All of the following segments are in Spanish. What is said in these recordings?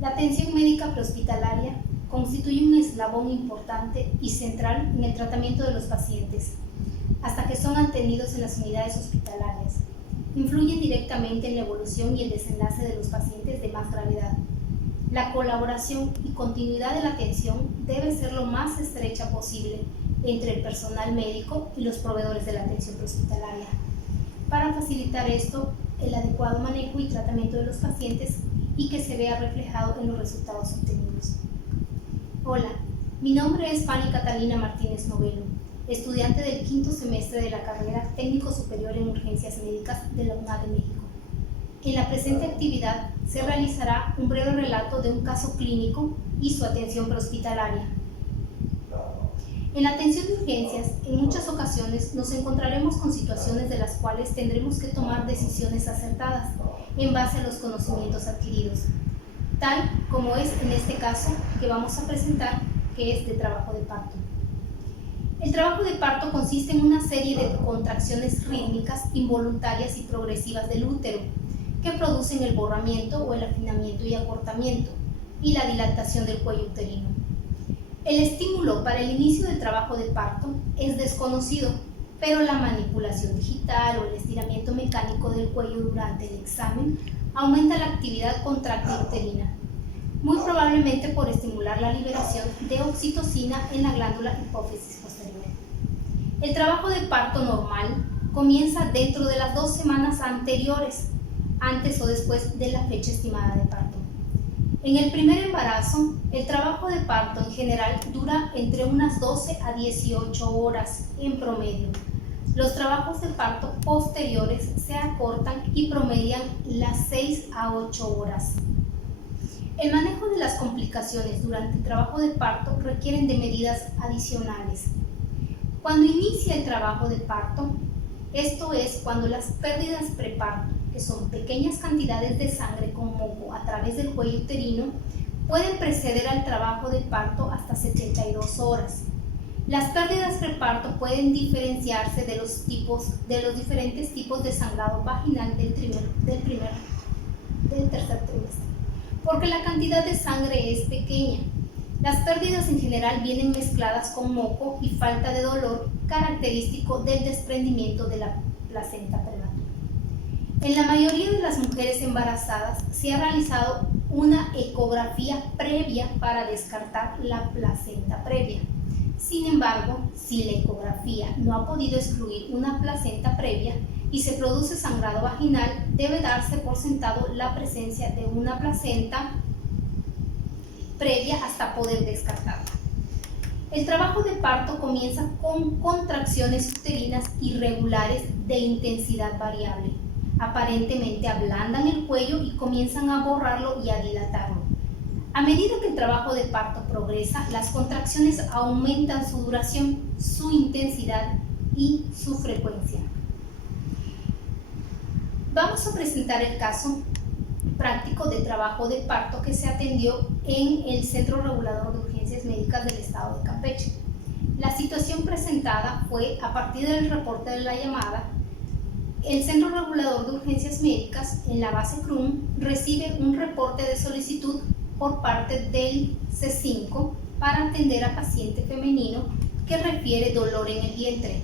La atención médica prehospitalaria constituye un eslabón importante y central en el tratamiento de los pacientes, hasta que son atendidos en las unidades hospitalarias. Influyen directamente en la evolución y el desenlace de los pacientes de más gravedad. La colaboración y continuidad de la atención debe ser lo más estrecha posible entre el personal médico y los proveedores de la atención prehospitalaria, para facilitar esto, el adecuado manejo y tratamiento de los pacientes y que se vea reflejado en los resultados obtenidos. Hola, mi nombre es Fanny Catalina Martínez Novelo, estudiante del quinto semestre de la carrera Técnico Superior en Urgencias Médicas de la UNAD de México. En la presente actividad se realizará un breve relato de un caso clínico y su atención prehospitalaria. En la atención de urgencias, en muchas ocasiones nos encontraremos con situaciones de las cuales tendremos que tomar decisiones acertadas en base a los conocimientos adquiridos, tal como es en este caso que vamos a presentar, que es de trabajo de parto. El trabajo de parto consiste en una serie de contracciones rítmicas, involuntarias y progresivas del útero, que producen el borramiento o el afinamiento y acortamiento, y la dilatación del cuello uterino. El estímulo para el inicio del trabajo de parto es desconocido, pero la manipulación digital o el estiramiento mecánico del cuello durante el examen aumenta la actividad contráctil uterina, muy probablemente por estimular la liberación de oxitocina en la glándula hipófisis posterior. El trabajo de parto normal comienza dentro de las 2 semanas anteriores, antes o después de la fecha estimada de parto. En el primer embarazo, el trabajo de parto en general dura entre unas 12 a 18 horas en promedio. Los trabajos de parto posteriores se acortan y promedian las 6 a 8 horas. El manejo de las complicaciones durante el trabajo de parto requieren de medidas adicionales. Cuando inicia el trabajo de parto, esto es cuando las pérdidas preparto, que son pequeñas cantidades de sangre con moco a través del cuello uterino, pueden preceder al trabajo de parto hasta 72 horas. Las pérdidas preparto pueden diferenciarse de los diferentes tipos de sangrado vaginal del tercer trimestre, porque la cantidad de sangre es pequeña. Las pérdidas en general vienen mezcladas con moco y falta de dolor característico del desprendimiento de la placenta prematura. En la mayoría de las mujeres embarazadas se ha realizado una ecografía previa para descartar la placenta previa. Sin embargo, si la ecografía no ha podido excluir una placenta previa y se produce sangrado vaginal, debe darse por sentado la presencia de una placenta previa hasta poder descartarla. El trabajo de parto comienza con contracciones uterinas irregulares de intensidad variable. Aparentemente ablandan el cuello y comienzan a borrarlo y a dilatarlo. A medida que el trabajo de parto progresa, las contracciones aumentan su duración, su intensidad y su frecuencia. Vamos a presentar el caso práctico de trabajo de parto que se atendió en el Centro Regulador de Urgencias Médicas del Estado de Campeche. La situación presentada fue a partir del reporte de la llamada. El Centro Regulador de Urgencias Médicas, en la base CRUM, recibe un reporte de solicitud por parte del C5 para atender a paciente femenino que refiere dolor en el vientre.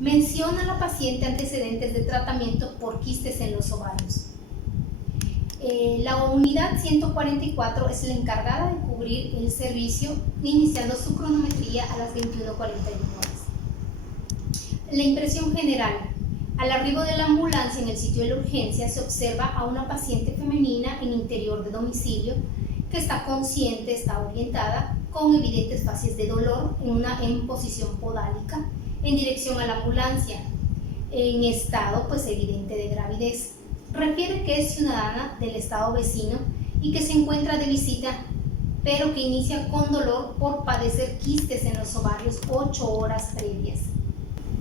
Menciona a la paciente antecedentes de tratamiento por quistes en los ovarios. La unidad 144 es la encargada de cubrir el servicio, iniciando su cronometría a las 21:41 horas. La impresión general. Al arribo de la ambulancia en el sitio de la urgencia se observa a una paciente femenina en interior de domicilio que está consciente, está orientada, con evidentes fases de dolor en posición podálica en dirección a la ambulancia, en estado evidente de gravidez. Refiere que es ciudadana del estado vecino y que se encuentra de visita, pero que inicia con dolor por padecer quistes en los ovarios 8 horas previas.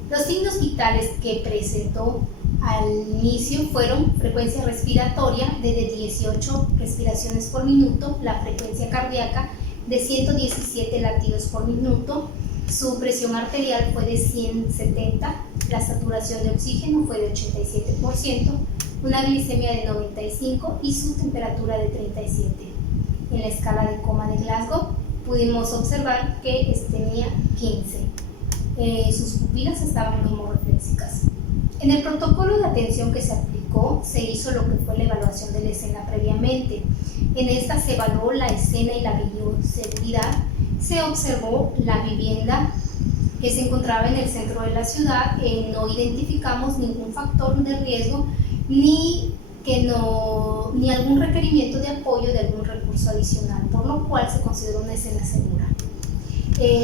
Los signos vitales que presentó al inicio fueron frecuencia respiratoria de 18 respiraciones por minuto, la frecuencia cardíaca de 117 latidos por minuto, su presión arterial fue de 170, la saturación de oxígeno fue de 87%, una glicemia de 95 y su temperatura de 37. en la escala de coma de Glasgow, pudimos observar que tenía 15. Sus pupilas estaban normoreflexicas. En el protocolo de atención que se aplicó, se hizo lo que fue la evaluación de la escena previamente. En esta se evaluó la escena y la bioseguridad. Se observó la vivienda que se encontraba en el centro de la ciudad. No identificamos ningún factor de riesgo ni algún requerimiento de apoyo de algún recurso adicional, por lo cual se consideró una escena segura.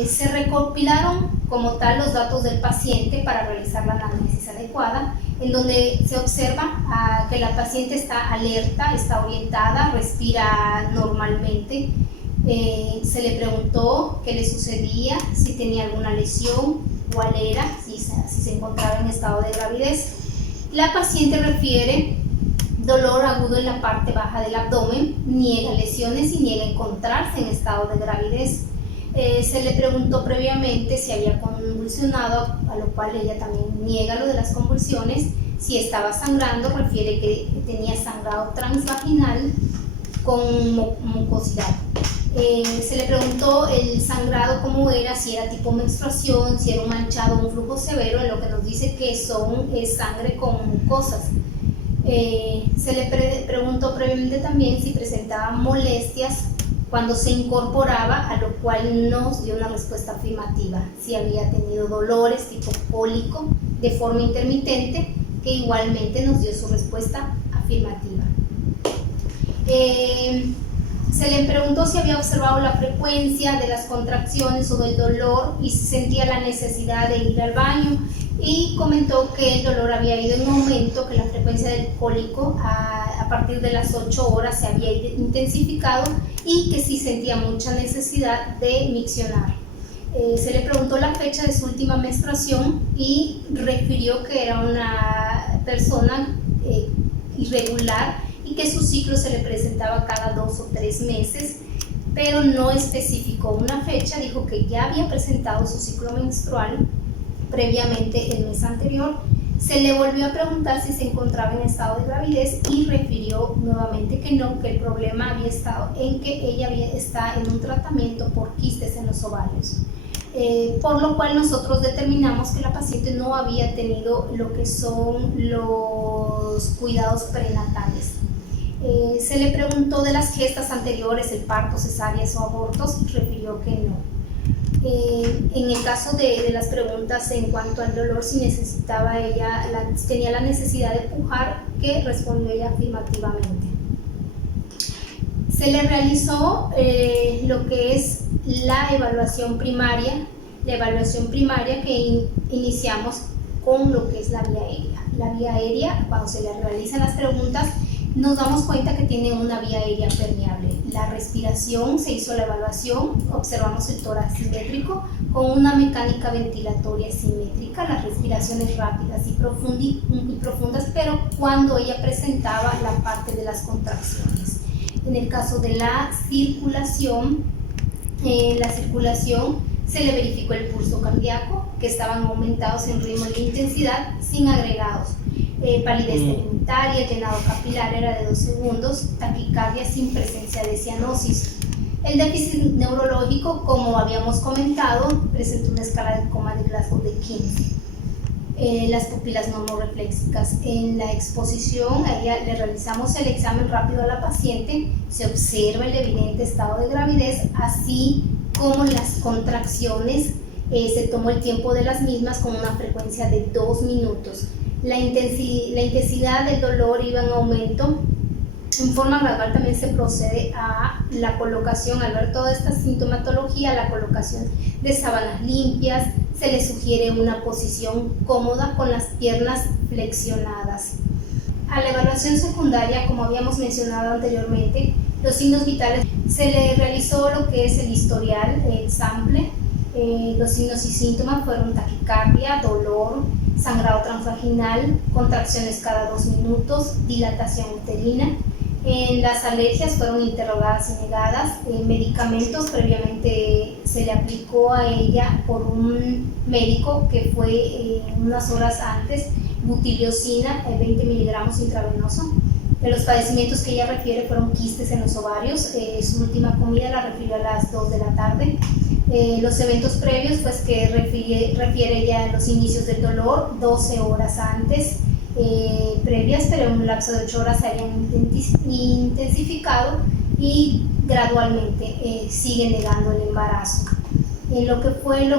Se recopilaron como tal los datos del paciente para realizar la anamnesis adecuada, en donde se observa que la paciente está alerta, está orientada, respira normalmente. Se le preguntó qué le sucedía, si tenía alguna lesión, cuál era, si se encontraba en estado de gravidez. La paciente refiere dolor agudo en la parte baja del abdomen, niega lesiones y niega encontrarse en estado de gravidez. Se le preguntó previamente si había convulsionado, a lo cual ella también niega lo de las convulsiones. Si estaba sangrando, refiere que tenía sangrado transvaginal con mucosidad. Se le preguntó el sangrado cómo era, si era tipo menstruación, si era un manchado, un flujo severo, en lo que nos dice que es sangre con mucosas. Se le preguntó previamente también si presentaba molestias cuando se incorporaba, a lo cual nos dio una respuesta afirmativa. Si había tenido dolores tipo cólico de forma intermitente, que igualmente nos dio su respuesta afirmativa. Se le preguntó si había observado la frecuencia de las contracciones o del dolor y si sentía la necesidad de ir al baño, y comentó que el dolor había ido en aumento, que la frecuencia del cólico a partir de las 8 horas se había intensificado y que sí sentía mucha necesidad de miccionar. Se le preguntó la fecha de su última menstruación y refirió que era una persona irregular y que su ciclo se le presentaba cada 2 o 3 meses, pero no especificó una fecha. Dijo que ya había presentado su ciclo menstrual previamente el mes anterior. Se le volvió a preguntar si se encontraba en estado de gravidez y refirió nuevamente que no, que el problema había estado en que ella está en un tratamiento por quistes en los ovarios. Por lo cual nosotros determinamos que la paciente no había tenido lo que son los cuidados prenatales. Se le preguntó de las gestas anteriores, el parto, cesáreas o abortos, y refirió que no. En el caso de las preguntas en cuanto al dolor, si necesitaba ella, tenía la necesidad de pujar, que respondió ella afirmativamente. Se le realizó lo que es la evaluación primaria que iniciamos con lo que es la vía aérea. La vía aérea, cuando se le realizan las preguntas, nos damos cuenta que tiene una vía aérea permeable. La respiración, se hizo la evaluación, observamos el tórax simétrico con una mecánica ventilatoria simétrica, las respiraciones rápidas y profundas, pero cuando ella presentaba la parte de las contracciones. En el caso de la circulación, se le verificó el pulso cardíaco, que estaban aumentados en ritmo y intensidad sin agregados. Palidez telangiectaria, llenado capilar era de 2 segundos, taquicardia sin presencia de cianosis. El déficit neurológico, como habíamos comentado, presentó una escala de coma de Glasgow de 15. Las pupilas normoreflexicas. En la exposición, a ella le realizamos el examen rápido a la paciente, se observa el evidente estado de gravidez, así como las contracciones. Se tomó el tiempo de las mismas con una frecuencia de 2 minutos. La intensidad del dolor iba en aumento. En forma gradual también se procede a la colocación, al ver toda esta sintomatología, la colocación de sábanas limpias. Se le sugiere una posición cómoda con las piernas flexionadas. A la evaluación secundaria, como habíamos mencionado anteriormente, los signos vitales, se le realizó lo que es el historial, el sample. Los signos y síntomas fueron taquicardia, dolor, sangrado transvaginal, contracciones cada 2 minutos, dilatación uterina. Las alergias fueron interrogadas y negadas. Medicamentos, previamente se le aplicó a ella por un médico que fue unas horas antes, butiliocina, 20 miligramos intravenoso. De los padecimientos que ella refiere fueron quistes en los ovarios. Su última comida la refirió a las 2 de la tarde. Los eventos previos, pues que refiere ya en los inicios del dolor, 12 horas antes previas, pero en un lapso de 8 horas se habían intensificado y gradualmente sigue negando el embarazo. En lo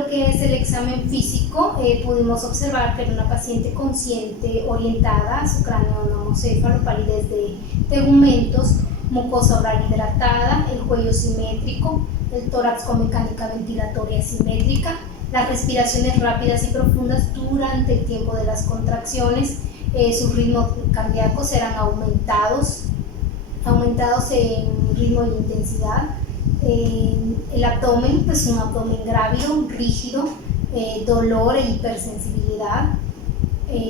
que es el examen físico, pudimos observar que era una paciente consciente, orientada, su cráneo nomocéfalo, palidez de tegumentos, mucosa oral hidratada, el cuello simétrico, el tórax con mecánica ventilatoria simétrica, las respiraciones rápidas y profundas durante el tiempo de las contracciones, sus ritmos cardíacos eran aumentados en ritmo y intensidad. El abdomen, pues un abdomen grávido, rígido, dolor e hipersensibilidad.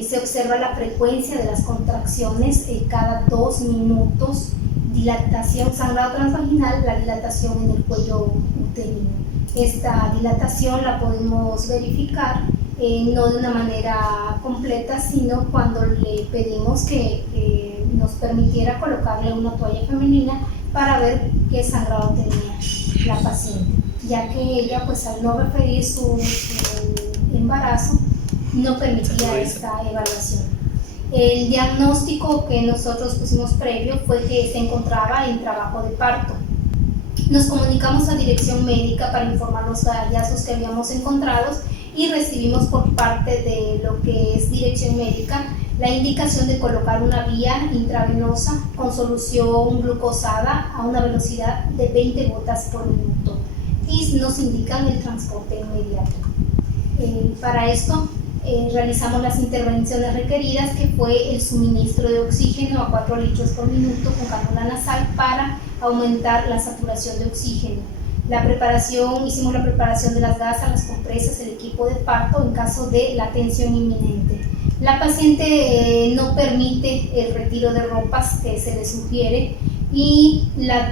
Se observa la frecuencia de las contracciones cada 2 minutos, dilatación, sangrado transvaginal, la dilatación en el cuello uterino. Esta dilatación la podemos verificar no de una manera completa, sino cuando le pedimos que nos permitiera colocarle una toalla femenina para ver qué sangrado tenía la paciente, ya que ella, pues al no referir su embarazo, no permitía esta evaluación. El diagnóstico que nosotros pusimos previo fue que se encontraba en trabajo de parto. Nos comunicamos a dirección médica para informar los hallazgos que habíamos encontrado y recibimos por parte de lo que es dirección médica la indicación de colocar una vía intravenosa con solución glucosada a una velocidad de 20 gotas por minuto y nos indican el transporte inmediato. Para esto realizamos las intervenciones requeridas, que fue el suministro de oxígeno a 4 litros por minuto con cánula nasal para aumentar la saturación de oxígeno. Hicimos la preparación de las gasas, las compresas, el equipo de parto en caso de la tensión inminente. La paciente no permite el retiro de ropas que se le sugiere y le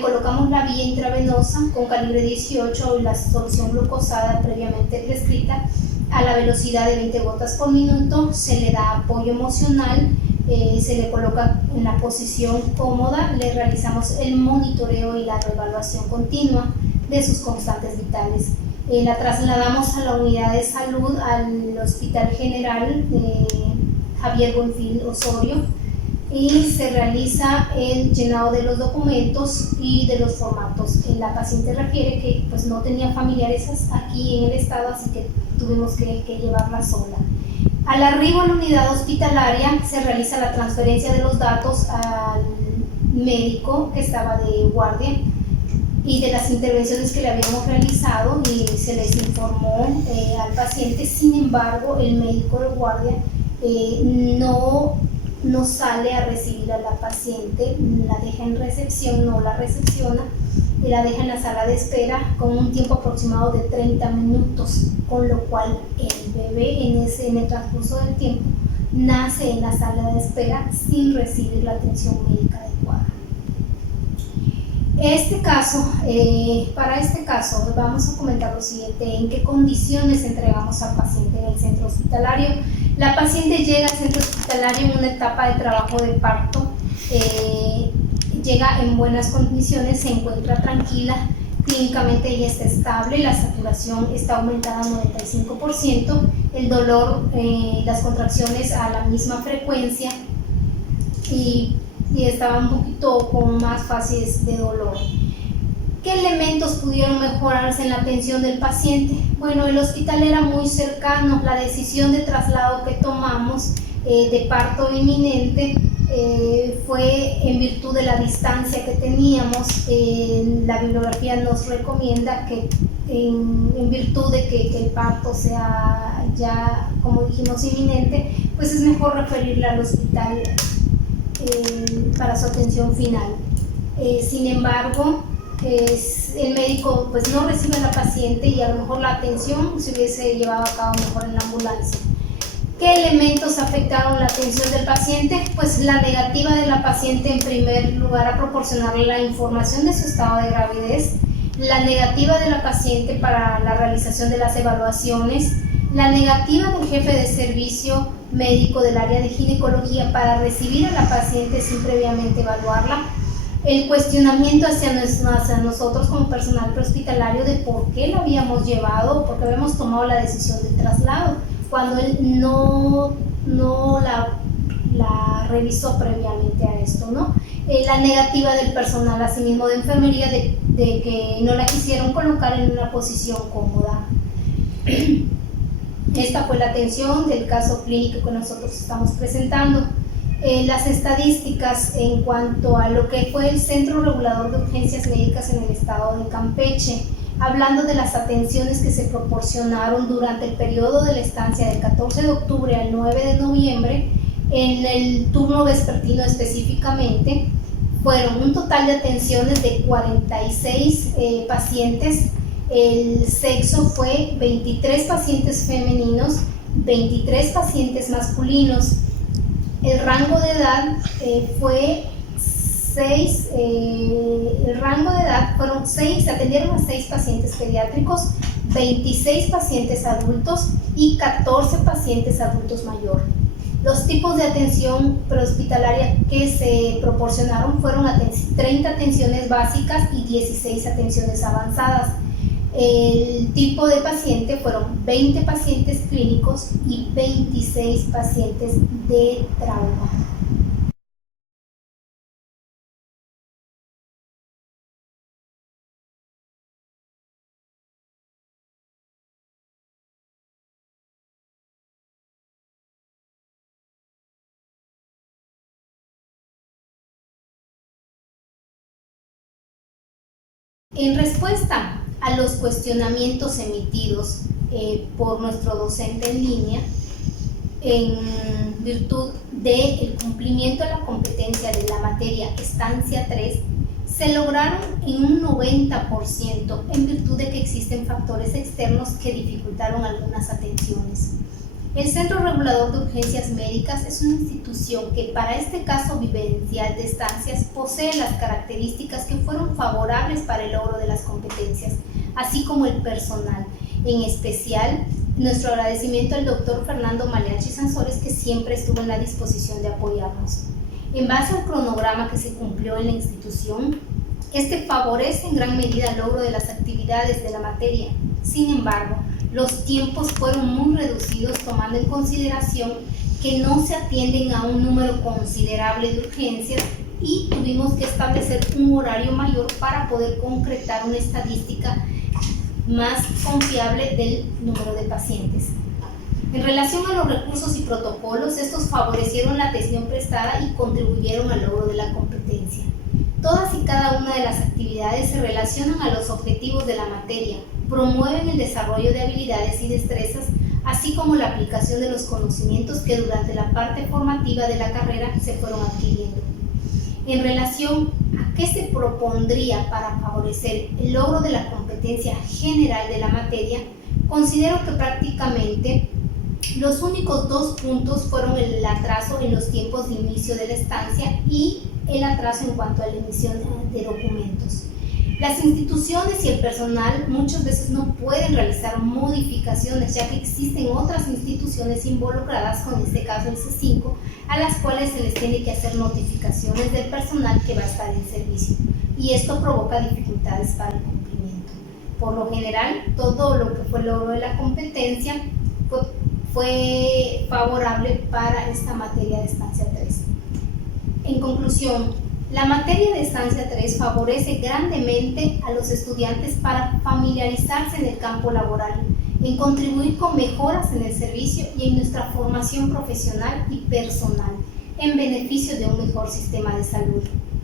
colocamos la vía intravenosa con calibre 18 y la solución glucosada previamente prescrita a la velocidad de 20 gotas por minuto. Se le da apoyo emocional, se le coloca en la posición cómoda, le realizamos el monitoreo y la reevaluación continua de sus constantes vitales. La trasladamos a la unidad de salud al Hospital General Javier Bonfil Osorio y se realiza el llenado de los documentos y de los formatos. La paciente refiere que pues no tenía familiares aquí en el estado, así que tuvimos que llevarla sola. Al arribo a la unidad hospitalaria se realiza la transferencia de los datos al médico que estaba de guardia y de las intervenciones que le habíamos realizado, y se les informó al paciente. Sin embargo, el médico de guardia no sale a recibir a la paciente, la deja en recepción, no la recepciona, y la deja en la sala de espera con un tiempo aproximado de 30 minutos, con lo cual el bebé en el transcurso del tiempo nace en la sala de espera sin recibir la atención médica adecuada. Para este caso vamos a comentar lo siguiente: en qué condiciones entregamos al paciente en el centro hospitalario. La paciente llega al centro hospitalario en una etapa de trabajo de parto, llega en buenas condiciones, se encuentra tranquila, clínicamente ella está estable, la saturación está aumentada al 95%, el dolor, las contracciones a la misma frecuencia y estaba un poquito con más fases de dolor. ¿Qué elementos pudieron mejorarse en la atención del paciente? Bueno, el hospital era muy cercano. La decisión de traslado que tomamos de parto inminente fue en virtud de la distancia que teníamos. La bibliografía nos recomienda que en virtud de que el parto sea ya, como dijimos, inminente, pues es mejor referirla al hospital para su atención final. Sin embargo, el médico pues no recibe a la paciente y a lo mejor la atención se hubiese llevado a cabo mejor en la ambulancia. ¿Qué elementos afectaron la atención del paciente? Pues la negativa de la paciente, en primer lugar, a proporcionarle la información de su estado de gravidez, la negativa de la paciente para la realización de las evaluaciones, la negativa del jefe de servicio médico del área de ginecología para recibir a la paciente sin previamente evaluarla, el cuestionamiento hacia nosotros como personal prehospitalario de por qué la habíamos llevado, por qué habíamos tomado la decisión del traslado, cuando él no la revisó previamente a esto, ¿no? La negativa del personal, asimismo de enfermería, de que no la quisieron colocar en una posición cómoda. Esta fue la atención del caso clínico que nosotros estamos presentando. Las estadísticas en cuanto a lo que fue el Centro Regulador de Urgencias Médicas en el estado de Campeche, hablando de las atenciones que se proporcionaron durante el periodo de la estancia del 14 de octubre al 9 de noviembre, en el turno vespertino específicamente, fueron un total de atenciones de 46 pacientes. El sexo fue 23 pacientes femeninos, 23 pacientes masculinos. El rango de edad fue 6, el rango de edad fueron 6, se atendieron a 6 pacientes pediátricos, 26 pacientes adultos y 14 pacientes adultos mayor. Los tipos de atención prehospitalaria que se proporcionaron fueron 30 atenciones básicas y 16 atenciones avanzadas. El tipo de paciente fueron 20 pacientes clínicos y 26 pacientes de trauma. En respuesta a los cuestionamientos emitidos por nuestro docente en línea, en virtud del cumplimiento de la competencia de la materia estancia 3, se lograron en un 90% en virtud de que existen factores externos que dificultaron algunas atenciones. El Centro Regulador de Urgencias Médicas es una institución que para este caso vivencial de estancias posee las características que fueron favorables para el logro de las competencias, así como el personal. En especial, nuestro agradecimiento al doctor Fernando Maleachi Sansores, que siempre estuvo en la disposición de apoyarnos. En base al cronograma que se cumplió en la institución, este favorece en gran medida el logro de las actividades de la materia. Sin embargo, los tiempos fueron muy reducidos, tomando en consideración que no se atienden a un número considerable de urgencias y tuvimos que establecer un horario mayor para poder concretar una estadística más confiable del número de pacientes. En relación a los recursos y protocolos, estos favorecieron la atención prestada y contribuyeron al logro de la competencia. Todas y cada una de las actividades se relacionan a los objetivos de la materia, promueven el desarrollo de habilidades y destrezas, así como la aplicación de los conocimientos que durante la parte formativa de la carrera se fueron adquiriendo. En relación a qué se propondría para favorecer el logro de la competencia general de la materia, considero que prácticamente los únicos 2 puntos fueron el atraso en los tiempos de inicio de la estancia y el atraso en cuanto a la emisión de documentos. Las instituciones y el personal muchas veces no pueden realizar modificaciones, ya que existen otras instituciones involucradas, con este caso el C5, a las cuales se les tiene que hacer notificaciones del personal que va a estar en servicio, y esto provoca dificultades para el cumplimiento. Por lo general, todo lo que fue el logro de la competencia fue favorable para esta materia de estancia 3. En conclusión, la materia de estancia 3 favorece grandemente a los estudiantes para familiarizarse en el campo laboral, en contribuir con mejoras en el servicio y en nuestra formación profesional y personal, en beneficio de un mejor sistema de salud.